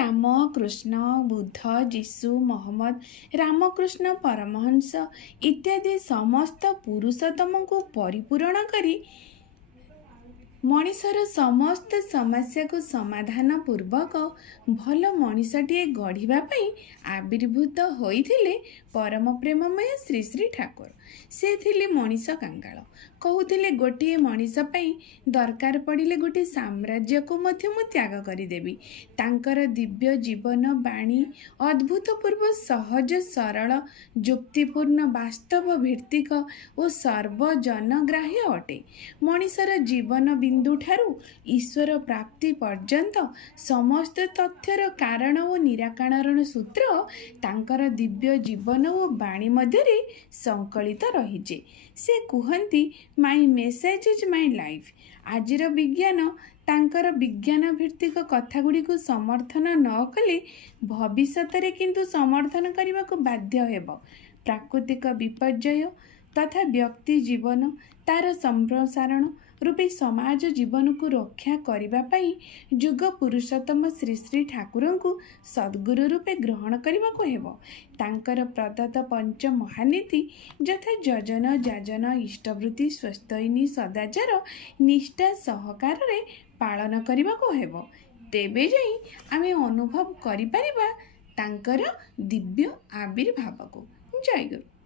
ରାମ, କୃଷ୍ଣ, ବୁଦ୍ଧ, ଯୀଶୁ, ମହମ୍ମଦ, ରାମକୃଷ୍ଣ ପରମହଂସ ଇତ୍ୟାଦି ସମସ୍ତ ପୁରୁଷୋତ୍ତମଙ୍କୁ ପରିପୂରଣ କରି ମଣିଷର ସମସ୍ତ ସମସ୍ୟାକୁ ସମାଧାନ ପୂର୍ବକ ଭଲ ମଣିଷଟିଏ ଗଢ଼ିବା ପାଇଁ ଆବିର୍ଭୂତ ହୋଇଥିଲେ ପରମ ପ୍ରେମମୟ ଶ୍ରୀ ଶ୍ରୀ ଠାକୁର। ସେ ଥିଲେ ମଣିଷ କାଙ୍ଗାଳ। କହୁଥିଲେ ଗୋଟିଏ ମଣିଷ ପାଇଁ ଦରକାର ପଡ଼ିଲେ ଗୋଟିଏ ସାମ୍ରାଜ୍ୟକୁ ମଧ୍ୟ ମୁଁ ତ୍ୟାଗ କରିଦେବି। ତାଙ୍କର ଦିବ୍ୟ ଜୀବନ ବାଣୀ ଅଦ୍ଭୁତପୂର୍ବ, ସହଜ, ସରଳ, ଯୁକ୍ତିପୂର୍ଣ୍ଣ, ବାସ୍ତବ ଭିତ୍ତିକ ଓ ସର୍ବଜନଗ୍ରାହ୍ୟ ଅଟେ। ମଣିଷର ଜୀବନ ବିନ୍ଦୁଠାରୁ ଈଶ୍ୱର ପ୍ରାପ୍ତି ପର୍ଯ୍ୟନ୍ତ ସମସ୍ତ ତଥ୍ୟର କାରଣ ଓ ନିରାକରଣ ସୂତ୍ର ତାଙ୍କର ଦିବ୍ୟ ଜୀବନ ଓ ବାଣୀ ମଧ୍ୟରେ ସଂକଳିତ ରହିଛି। ସେ କୁହନ୍ତି, ମାଇ ମେସେଜ ଇଜ୍ ମାଇ ଲାଇଫ୍। ଆଜିର ବିଜ୍ଞାନ ତାଙ୍କର ବିଜ୍ଞାନ ଭିତ୍ତିକ କଥାଗୁଡ଼ିକୁ ସମର୍ଥନ ନ କଲେ ଭବିଷ୍ୟତରେ କିନ୍ତୁ ସମର୍ଥନ କରିବାକୁ ବାଧ୍ୟ ହେବ। ପ୍ରାକୃତିକ ବିପର୍ଯ୍ୟୟ ତଥା ବ୍ୟକ୍ତି ଜୀବନ ତାର ସମ୍ପ୍ରସାରଣ ରୂପେ ସମାଜ ଜୀବନକୁ ରକ୍ଷା କରିବା ପାଇଁ ଯୁଗ ପୁରୁଷୋତ୍ତମ ଶ୍ରୀ ଶ୍ରୀ ଠାକୁରଙ୍କୁ ସଦ୍ଗୁରୁ ରୂପେ ଗ୍ରହଣ କରିବାକୁ ହେବ। ତାଙ୍କର ପ୍ରଦତ୍ତ ପଞ୍ଚ ମହାନୀତି ଯଥା ଯଜନ, ଯାଜନ, ଇଷ୍ଟବୃତ୍ତି, ସ୍ୱସ୍ତୟିନୀ, ସଦାଚାର ନିଷ୍ଠା ସହକାରରେ ପାଳନ କରିବାକୁ ହେବ। ତେବେ ଯାଇ ଆମେ ଅନୁଭବ କରିପାରିବା ତାଙ୍କର ଦିବ୍ୟ ଆବିର୍ଭାବକୁ। ଜୟ ଗୁରୁ।